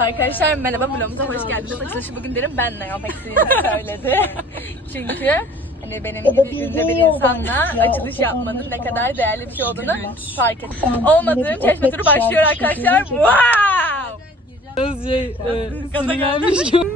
arkadaşlar, merhaba, vlogumuza hoş geldiniz. Açılışı bugün derim ben ne yapmak istediğimi söyledi. Çünkü hani benim gibi ünlü bir insanla açılış yapmanın ne kadar değerli bir şey olduğunu fark ettim. Olmadığım çeşme turu başlıyor arkadaşlar. Wow! Gaza gelmiş gibi.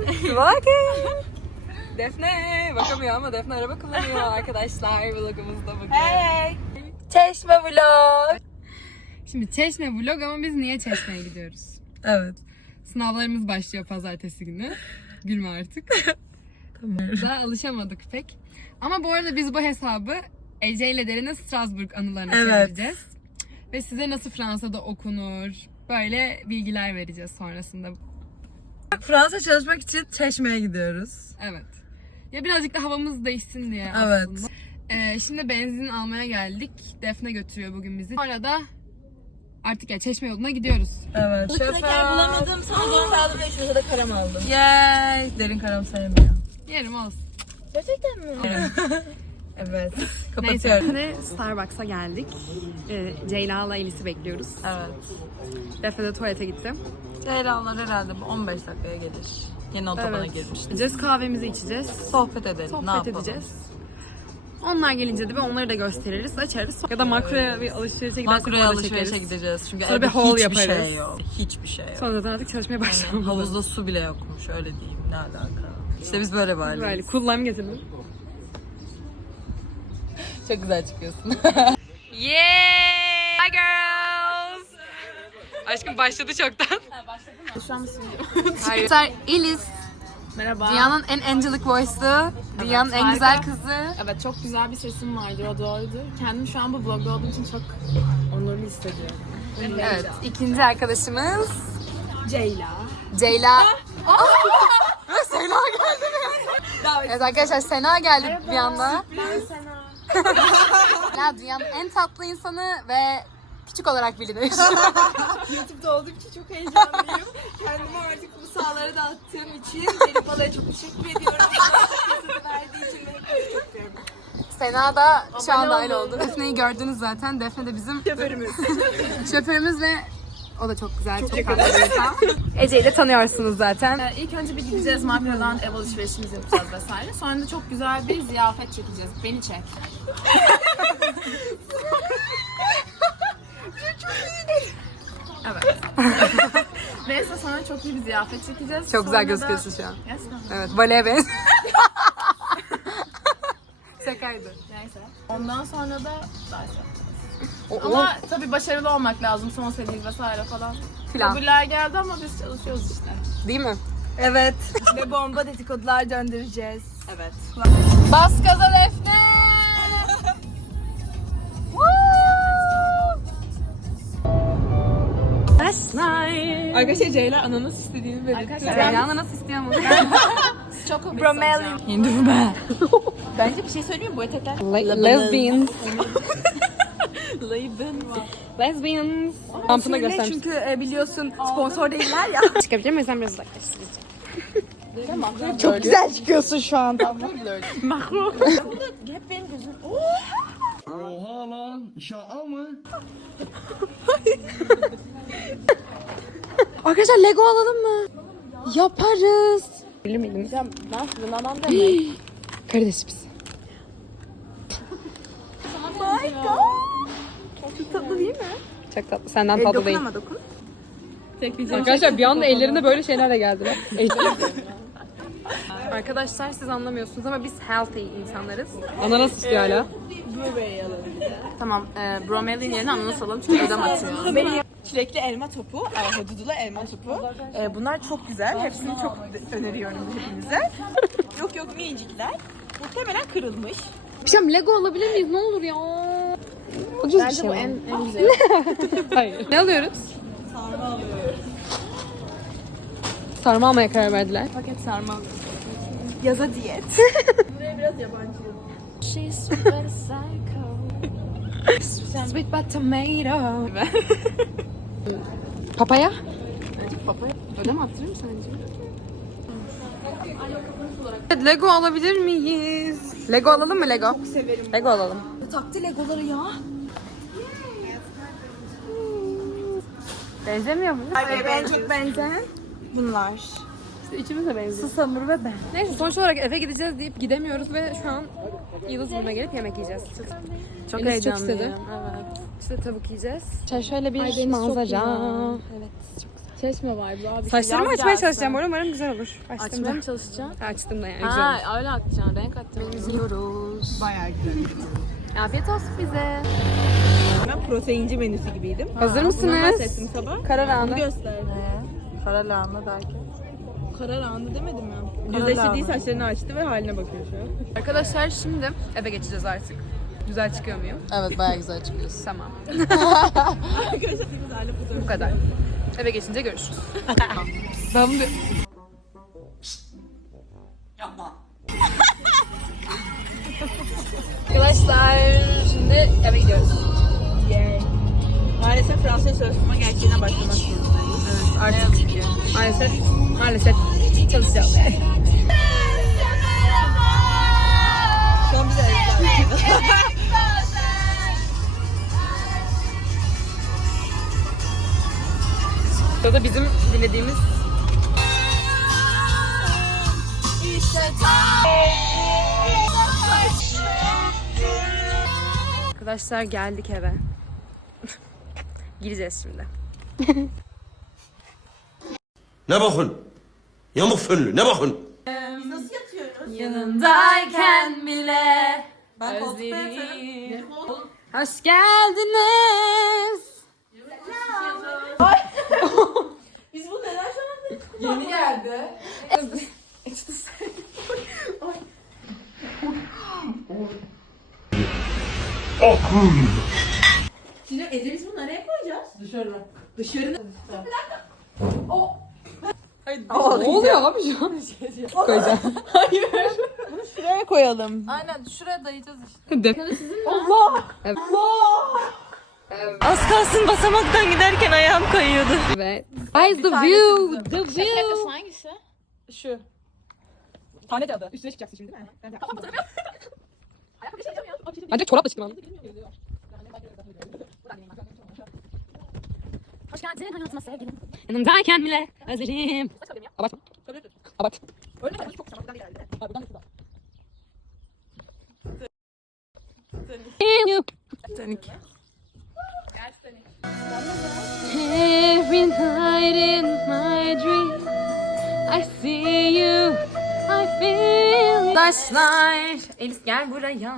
Defne bakamıyor ama Defne araba kullanıyor arkadaşlar vlogumuzda bugün. Hey! Çeşme vlog. Şimdi Çeşme vlog ama biz niye Çeşme'ye gidiyoruz? Evet. Sınavlarımız başlıyor pazartesi günü. Gülme artık. Tamam. Daha alışamadık pek. Ama bu arada biz bu hesabı Ece ile Deren'in Strasbourg anılarına çevireceğiz. Ve size nasıl Fransa'da okunur, böyle bilgiler vereceğiz sonrasında. Fransa çalışmak için Çeşme'ye gidiyoruz. Evet. Ya birazcık da havamız değişsin diye Evet. aslında. Şimdi benzin almaya geldik. Defne götürüyor bugün bizi. Sonra da artık ya Çeşme yoluna gidiyoruz. Evet. Kraker bulamadım, sana zor aldım ve şurada da karam aldım. Yay! Derin karam sevmiyor. Yerim olsun. Gerçekten mi? Evet. Neyse. Kapatıyorum. Şimdi Starbucks'a geldik. Ceyla'la Elis'i bekliyoruz. Evet. Defne de tuvalete gitti. Ceylanlar herhalde bu 15 dakikaya gelir. Yeni otobana girmiştik. Gideceğiz, kahvemizi içeceğiz. Sohbet edelim. Ne Sohbet yapalım? edeceğiz. Onlar gelince de onları da gösteririz, açarız. Ya da makroya bir alışverişe gidersek Makroya orada alışverişe çekeriz. gideceğiz. Çünkü Sonra evde bir haul hiçbir yaparız. şey yok. Hiçbir şey yok. Sonra da artık çalışmaya başlamamız. Havuzda su bile yokmuş, öyle diyeyim. Ne alaka? İşte biz böyle Böyle aileyiz. cool lime getirdim. Çok güzel çıkıyorsun. Yeah! Hi girls! Aşkım başladı çoktan. Şu an mısın? Hayır. Elis. Merhaba. Dünyanın en angelic voice'u. Dünyanın en güzel harika. kızı. Evet, çok güzel bir sesim vardı, o doğruydu. Kendimi şu an bu vlogda olduğum için çok onurlu hissediyorum. Evet. İkinci arkadaşımız Ceyla. Ceyla. Sena geldi mi? Evet arkadaşlar Sena geldi bir anda. Ben Sena. Ya dünyanın en tatlı insanı ve küçük olarak bilinir. YouTube'da olduğum için çok heyecanlıyım. Kendimi artık bu sahalara da attığım için Deri Bala'ya çok teşekkür ediyorum. Fırsatı verdiği için beni çok öpüyorum. Sena da şu an dahil oldu. Defne'yi gördünüz zaten. Defne de bizim şoförümüz ve o da çok güzel, çok tatlı bir insan. Ece'yi de tanıyorsunuz zaten. İlk önce bir gideceğiz Makro'dan, ev alışverişimizi yapacağız vesaire. Sonra da çok güzel bir ziyafet çekeceğiz. Beni çek. Evet. Neyse sonra çok iyi bir ziyafet çekeceğiz. Çok güzel Sonra gözüküyorsun şu an. Gerçekten. Evet, baleye benziyor. Şakaydı. Neyse. Ondan sonra da daha şey yapacağız. Ama tabii başarılı olmak lazım. Son seriyiz vesaire falan. Filan. Kabuller geldi ama biz çalışıyoruz işte. Değil mi? Evet. Ve bomba dedikodular döndüreceğiz. Evet. Bas gaza Defne! Last night. Arkadaşlar Ceyla ananas istediğini belirtti. Ceyla'nı nasıl istiyor mu? Çok bromelli. Hindurma. Bence bir şey söyleyeyim mi bu etekler? Lesbians. Laban. Lesbians. Kampına göstermiş. Çünkü biliyorsun sponsor değiller ya. Çıkabilir miyiz? Sen biraz uzaklaştıracağım. Çok güzel çıkıyorsun şu anda. Makro. Hep benim gözüm. Oha lan, şaka mı? Arkadaşlar Lego alalım mı? Yaparız. Bilir miydiniz? Ya ben fırınadan demek. Karides biz. Çok tatlı değil mi? Çok tatlı. Senden tatlı değil. dokun. Arkadaşlar bir anda ellerinde böyle şeylerle geldiler. Arkadaşlar siz anlamıyorsunuz ama biz healthy insanlarız. Ananas istiyor hala. Blueberry alalım. Tamam, bromelin yerine ananas alalım çünkü ödem atıyor. Çilekli elma topu, hududulu elma topu. Bunlar çok güzel. Hepsini çok öneriyorum hepinize. Yok minicikler. Muhtemelen kırılmış. Pişem Lego alabilir miyiz? Ne olur ya. Ucuz bir şey Bu var. en güzel. Hayır. Ne alıyoruz? Sarma alıyorum. Sarma almaya karar verdiler. Paket sarma alıyorum. Yaza diyet. Buraya biraz yabancı. She's sweet but a psycho. Sweet but tomato. Papaya? Papaya. Ödem attırır mı sence? Lego alabilir miyiz? Lego alalım mı Lego? Çok severim. Lego alalım. Taktı legoları ya. Benzemiyor mu? En çok benzeyen. Bunlar. İşte üçümüz de benziyor. Susamur ve ben. Neyse sonuç olarak eve gideceğiz deyip gidemiyoruz ve şu an Yıldızburnu'na gelip yemek yiyeceğiz. Çok Elis heyecanlıyım. çok istedi. Evet. İşte tavuk yiyeceğiz. Şöyle bir Ay, manzara. Evet. Çeşme vibe abi. Saçlarımı Yaz açmaya gelsin. çalışacağım. Umarım güzel olur. Açtım Açmaya da. mı çalışacaksın? Açtım da yani güzel olur. Ha öyle atacaksın. Renk atacaksın. Yiyoruz. Bayağı güzel. Afiyet olsun bize. Ben proteinci menüsü gibiydim. Hazır Bahsettim mısınız? sabah. Karar Bunu anı. gösterdi. Kara lahana derken. Karar anı demedim mi? Düzleştirdiği saçlarını açtı ve haline bakıyor şu an. Arkadaşlar şimdi eve geçeceğiz artık. Güzel çıkıyor muyum? Evet bayağı güzel çıkıyorsun. Tamam. Arkadaşlar biz hale fotoğrafı. Bu kadar. Eve geçince görüşürüz. Ben bunu... Arkadaşlar şimdi eve gidiyoruz. Maalesef Fransızca çalışma gerçeğine başlamak zorundayız. Evet artık maalesef çalışacağız yani. Son bize evler. Bu da bizim dinlediğimiz Arkadaşlar geldik eve. Gireceğiz şimdi. Ne bakın? Yamuk fönlü ne bakın? Nasıl yatıyoruz? Yanındayken bile. Ben koltukta yatarım. Hoş geldiniz. Biz bu neden şu anda? Yeni geldi. Şimdi Ece biz bunu nereye koyacağız? Dışarı. Dışarı. Ne oluyor abi şu an? Koyacağım. Bunu şuraya koyalım. Aynen şuraya dayayacağız işte. De. Az kalsın basamaktan giderken ayağım kayıyordu. Evet. Guys the view. The view. Hangisi? Şu. Tane cadı. Üstüne çıkacaksın şimdi değil mi? Bence çorapla çıktım abi. Hoş geldin hayatıma sevgilim. Yanımdayken bile özledim. Abartma. Abart. Öyle mi? Çok sana buradan geldi. Buradan da şuradan. Titanic. Every night in my dream I see you, I feel you. Arkadaşlar, Elis gel buraya.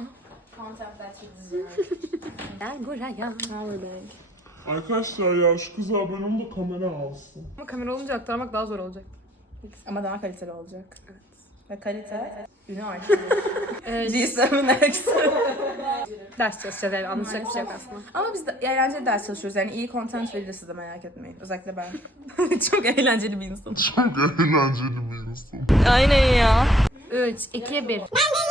Gel buraya. Arkadaşlar ya şu kıza abone olun da kamera alsın. Ama kamera olunca aktarmak daha zor olacak. Ama daha kaliteli olacak. Evet. Ve kalite ünü artıyor. Evet. GSM'in eksi. Ders çalışacağız yani anlatacak bir şey yok aslında. Ama biz de eğlenceli ders çalışıyoruz. Yani iyi content verir size merak etmeyin. Özellikle ben. Çok eğlenceli bir insanım. Çok eğlenceli bir insan. Aynen ya. 3, 2, 1.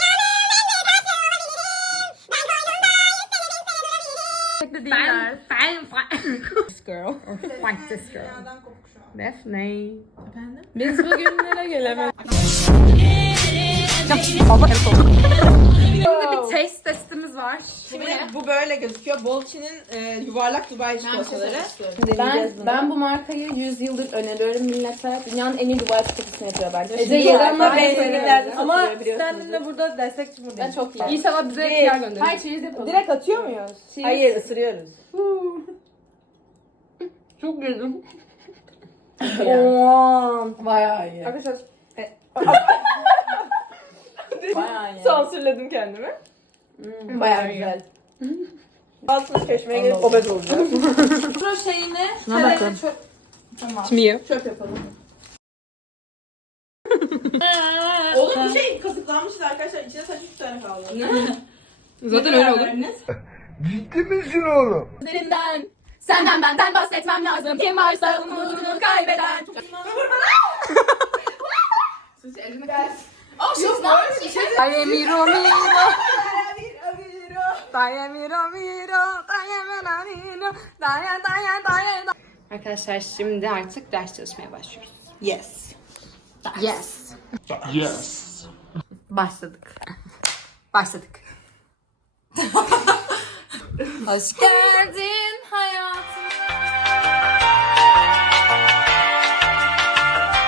Değiller. This girl. Fight this girl. Daphne. Biz bugünlere gelemedik. Şimdi bir taste testimiz var. Şimdi bu böyle gözüküyor. Bolçi'nin yuvarlak Dubai çikolataları. Ben bu markayı 100 yıldır öneriyorum millete. Dünyanın en iyi Dubai çikolatasını yapıyor bence. Ece Yeren'le benzinliklerde Ama satılıyor sen de burada destekçi buradayım. Çok iyi. İnşallah bize PR gönderir. Hayır çeyiz yapalım. Direkt atıyor muyuz? Hayır ısırıyoruz. Çok güldüm. Bayağı iyi. Arkadaşlar Bayağı iyi. sansürledim kendimi. Bayağı güzel. Altına köşmeye gelip obez olacağız. Pro şeyini Şuna bakın. çöp. Tamam. Şimdi yiyor. Çöp yapalım. Oğlum bir şey kasıklanmışız arkadaşlar. İçine sadece 3 tane kaldı. Zaten öyle olur. Ciddi misin oğlum? Üzerinden senden benden bahsetmem lazım. Kim varsa umudunu kaybeder. Oh she's not. Dayemiro miro. Arkadaşlar şimdi artık ders çalışmaya başlıyoruz. Yes. Yes. Yes. Başladık. Başladık. Hoş geldin hayatım.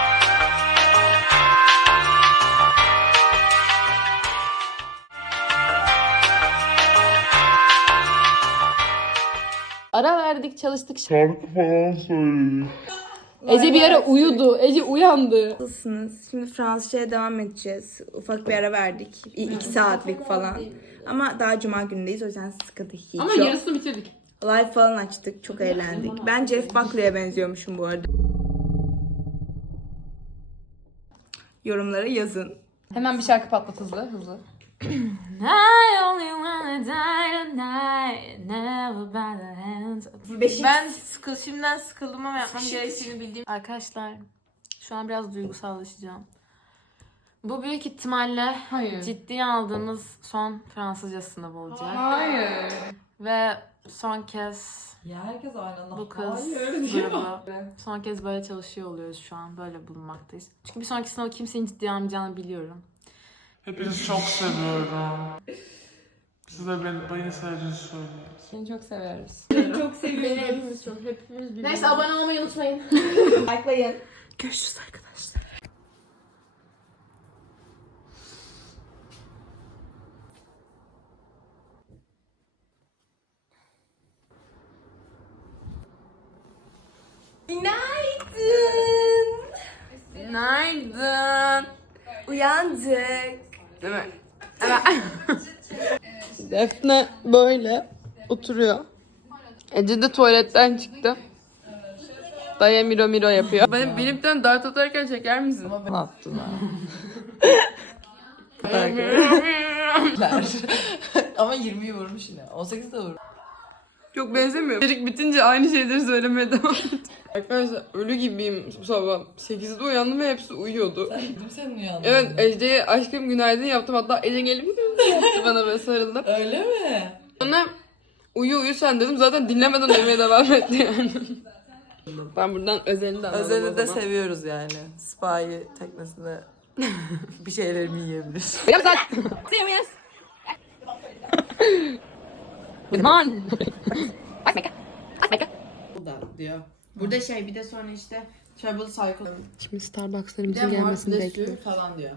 çalıştık. Şarkı falan söyledik. Ece bir ara uyudu. Ece uyandı. Nasılsınız? Şimdi Fransızca'ya devam edeceğiz. Ufak bir ara verdik. 2 saatlik falan. Ama daha cuma günündeyiz, o yüzden sıkıntı hiç Ama yok. yarısını bitirdik. Live falan açtık. Çok eğlendik. Ben Jeff Buckley'e benziyormuşum bu arada. Yorumlara yazın. Hemen bir şarkı patlat hızlı. Ben şimdiden sıkıldım ama yapmam gerektiğini bildiğim. Arkadaşlar şu an biraz duygusallaşacağım. Bu büyük ihtimalle Hayır. ciddiye aldığımız son Fransızca sınavı olacak. Hayır. Ve son kez Ya herkes aynı anda. bu kız grubu son kez böyle çalışıyor oluyoruz şu an. Böyle bulunmaktayız. Çünkü bir sonraki sınavı kimsenin ciddiye almayacağını biliyorum. Hepinizi çok seviyorum. Siz de beni sevdiğinizi söyleyin. Seni çok seviyoruz. Neyse abone olmayı unutmayın. Likelayın. Görüşürüz arkadaşlar. Günaydın. Uyandık. Değil mi? Defne böyle oturuyor. Ece de tuvaletten çıktı. Daya miro yapıyor. Benim bir tane dart atarken çeker misin? Ne yaptın ha? Ama 20'yi vurmuş yine. 18 de vurmuş. Çok benzemiyor. İçerik bitince aynı şeyleri söylemeye devam etti. Arkadaşlar ölü gibiyim sabah. 8'de uyandım ve hepsi uyuyordu. Dedim senin uyandığını. Evet Ece'ye aşkım günaydın yaptım. Hatta Ece gelip yaptı bana böyle sarıldı. Öyle mi? Sonra uyu sen dedim. Zaten dinlemeden uyumaya devam etti yani. Ben buradan Özel'i de anladım Özel'i o de zaman. seviyoruz yani. Spy teknesinde bir şeylerimi yiyebilir. Benim saat. Serious. Come on. Burada diyor. Burada bir de sonra işte Travel Cycle. Şimdi Starbucks'larımızın gelmesini bekliyoruz. falan diyor.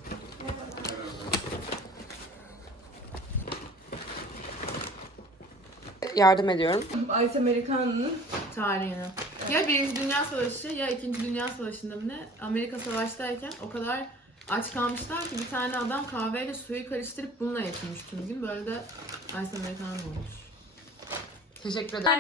Yardım ediyorum. Ice Americano'nun Tarihine. Ya Birinci Dünya Savaşı ya İkinci Dünya Savaşı'nda mı ne? Amerika savaştayken o kadar aç kalmışlar ki bir tane adam kahveyle suyu karıştırıp bununla yakılmış tüm gün. Böyle de Ice Americano olmuş. Teşekkür ederim.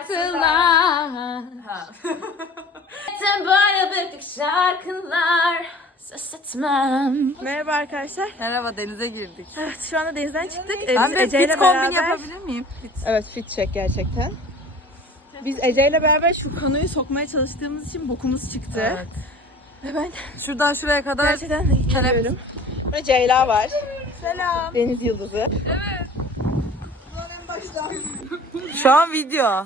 Sen böyle büyük şarkılar ses etmem. Merhaba arkadaşlar. Merhaba, denize girdik. Evet, şu anda denizden çıktık. Ben Biz bir Ece ile fit kombin beraber- yapabilir miyim? Evet, fit check gerçekten. Biz Ece ile beraber şu kanoyu sokmaya çalıştığımız için bokumuz çıktı. Evet. Ve ben Şuradan şuraya kadar gerçekten geliyorum. Burada Ceyla var. Selam. Deniz yıldızı. şu an video.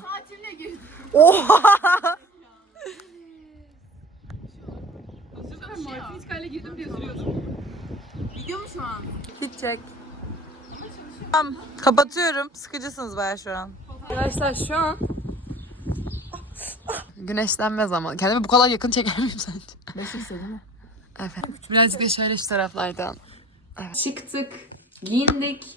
Fit check. Tamam, kapatıyorum. Sıkıcısınız bayağı şu an. Arkadaşlar şu an güneşlenme zamanı. Kendimi bu kadar yakın çeker miyim sence? Beşikse değil mi? Evet. Birazcık da şöyle şu taraflardan. Çıktık, giyindik.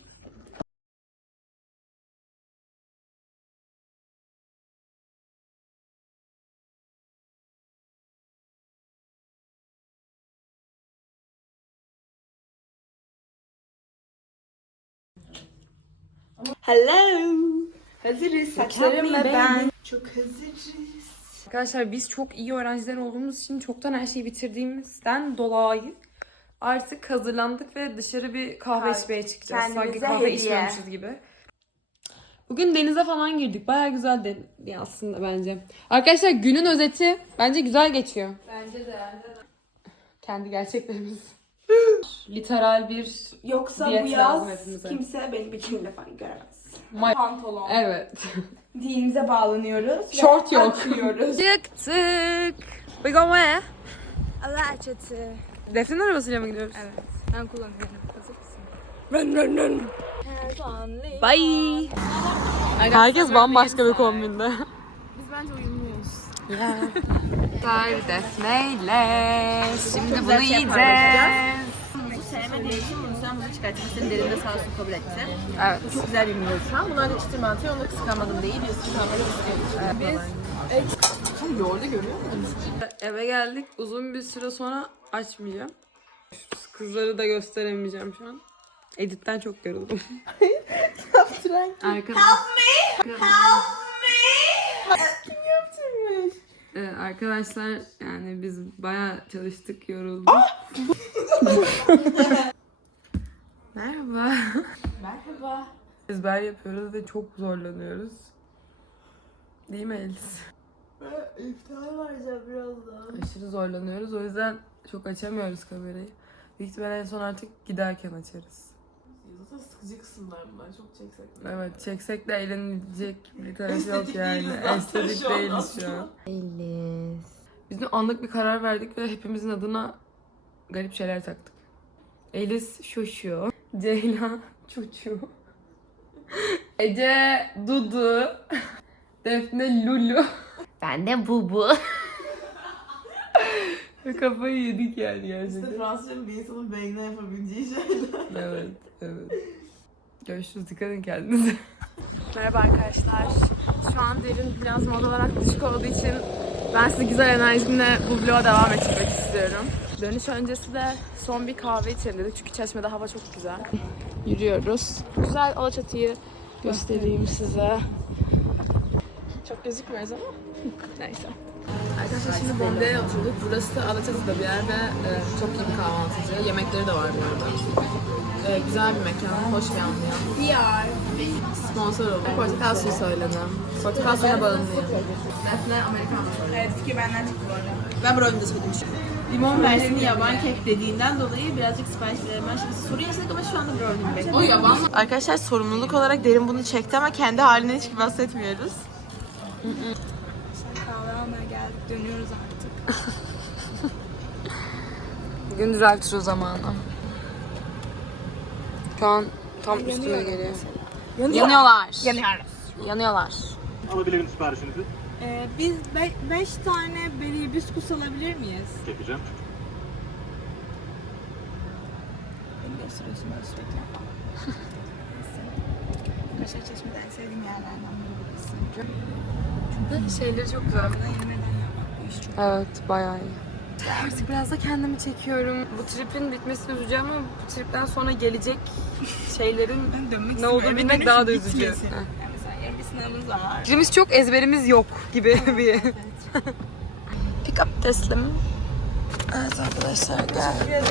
Hello. Hazırız. Saçlarım ve ben. Çok hazırız. Arkadaşlar biz çok iyi öğrenciler olduğumuz için çoktan her şeyi bitirdiğimizden dolayı artık hazırlandık ve dışarı bir kahve içmeye çıkacağız. Sanki kendimize kahve hediye. içmiyormuşuz gibi. Bugün denize falan girdik. Bayağı güzeldi aslında bence. Arkadaşlar günün özeti bence güzel geçiyor. Bence de. Kendi gerçeklerimiz. Literal bir Yoksa diyet bu lazım yaz hepimize. kimse beni bikiniyle falan göremez. May- Pantolon. Evet. Dilimize bağlanıyoruz. ve Şort yok. açıyoruz. Çıktık. We go where? Allah çatı. Defne'nin arabasıyla mı gidiyoruz? Evet. Ben kullanıyorum. Hazır mısın? Run run run. Bye. Herkes bambaşka bir kombinde. Biz bence uyumluyuz. Defne'yle. Şimdi bunu yiyeceğiz. hediye için bunun üstünden bunu çıkartmak istedim. Derin de sağ olsun kabul etti. Evet. Bu çok güzel bir millet şu an. Bunlar da çıtır mantı. Onu da kıskanmadım değil. Biz kıskanmadık istiyoruz. Biz yoğurdu görüyor musunuz? Eve geldik. Uzun bir süre sonra açmayacağım. Kızları da gösteremeyeceğim şu an. Editten çok yoruldum. Yaptıran kim? Arkadaşlar yani biz bayağı çalıştık, yorulduk. Merhaba. Merhaba. Ezber yapıyoruz ve çok zorlanıyoruz. Değil mi Elis? İftar varacağım birazdan. Aşırı zorlanıyoruz. O yüzden çok açamıyoruz kamerayı. Büyük ihtimalle en son artık giderken açarız. Zaten sıkıcı kısımlar bunlar. Çok çeksek. Evet, çeksek de eğlenilecek bir tarafı yok yani. Estetik değiliz şu an. Elis. Biz de anlık bir karar verdik ve hepimizin adına garip şeyler taktık. Elis Şuşu, Ceylan Çuçu, Ece Dudu, Defne Lulu. Ben de Bubu. Kafayı yedik yani gerçekten. İşte Fransızcanın bir insanın beynine yapabileceği şeyler. Evet, evet. Görüşürüz, dikkat edin kendinize. Merhaba arkadaşlar. Şu an Derin biraz mod olarak düşük olduğu için ben size güzel enerjimle bu vloga devam ettirmek istiyorum. Dönüş öncesi de son bir kahve içelim dedik çünkü Çeşme'de hava çok güzel. Yürüyoruz. Güzel Alaçatı'yı göstereyim size. Çok gözükmüyoruz ama neyse. Arkadaşlar şimdi Bombay'a oturduk. Burası da Alaçatı'da bir yer ve çok iyi bir kahvaltıcı. Yemekleri de var bu arada. Güzel bir mekan, hoş bir ambiyan. Sponsor oldu. Portakal suyu söyledim. Portakal suyuna bağımlıyım. Defne Amerikan. Evet, fikir benden çıktı bu arada. Ben brownie de söylemişim. Limon versiyonu yaban kek dediğinden dolayı birazcık sipariş vermem. Şimdi soru yaşadık ama şu anda brownie bekliyorum. O yaban. Arkadaşlar sorumluluk olarak Derin bunu çekti ama kendi halinden hiç bahsetmiyoruz. Kahve almaya geldik, dönüyoruz artık. Bugün drive thru zamanı. Şu an tam üstüme geliyor. Yanıyorlar. Yanıyorlar. Alabilirim siparişinizi. Biz 5 tane beri biskus alabilir miyiz? Yapacağım. Beni gösteriyorsun böyle sürekli. Kaşar Çeşme'de en sevdiğim yerlerden biri burası. Şeyleri çok güzel. Buna yemeden yapmak bu iş çok. Evet, bayağı iyi. Artık biraz da kendimi çekiyorum. Bu tripin bitmesini üzüleceğim ama bu tripten sonra gelecek şeylerin ne olduğunu bilmek daha da üzücü. Yani mesela yarın bir sınavımız var. Fikrimiz çok, ezberimiz yok gibi bir. Pick up teslim. Evet arkadaşlar geldik.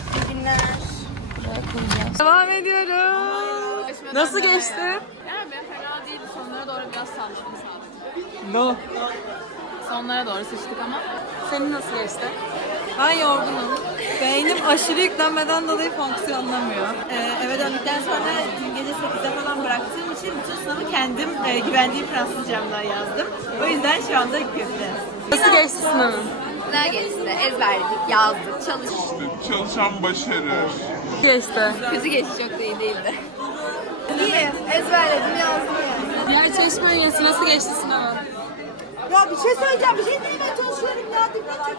Devam ediyoruz. Nasıl geçti? Yani ben fena değildi. Sonlara doğru biraz salladım sadece. No. Sonlara doğru sıçtık ama. Senin nasıl geçti? Ben yorgunum. Beynim aşırı yüklenmeden dolayı fonksiyonlamıyor. Eve döndükten sonra dün gece 8'de falan bıraktığım için bütün sınavı kendim güvendiğim Fransızcamdan yazdım. O yüzden şu anda kötü. Nasıl geçti sınavın? Ne geçti? Ezberledik, yazdık, çalıştık. Çalışan başarır. Geçti. Kötü geçti, çok da iyi değildi. İyi, ezberledim, yazdım yani. Diğer Çeşme üyesi nasıl geçti sınavın? Ya bir şey söyleyeceğim, bir şey demeye çalışıyorum ya.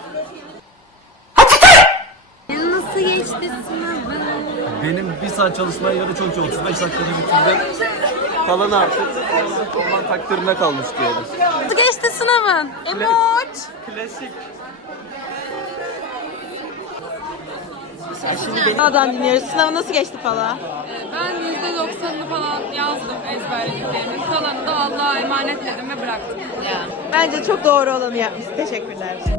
Nasıl geçti sınavın? Benim bir saat çalışmaya yarı 35 dakikada bitirdim. Kalan artık olan takdirine kalmış diyelim. Nasıl geçti sınavın? Emoç. Klasik. Sınavdan dinliyoruz. Sınav nasıl geçti falan? Ben %90'ını falan yazdım ezberlediklerimin. Kalanını da Allah'a emanet dedim ve bıraktım. Bence çok doğru olanı yapmışsın. Teşekkürler.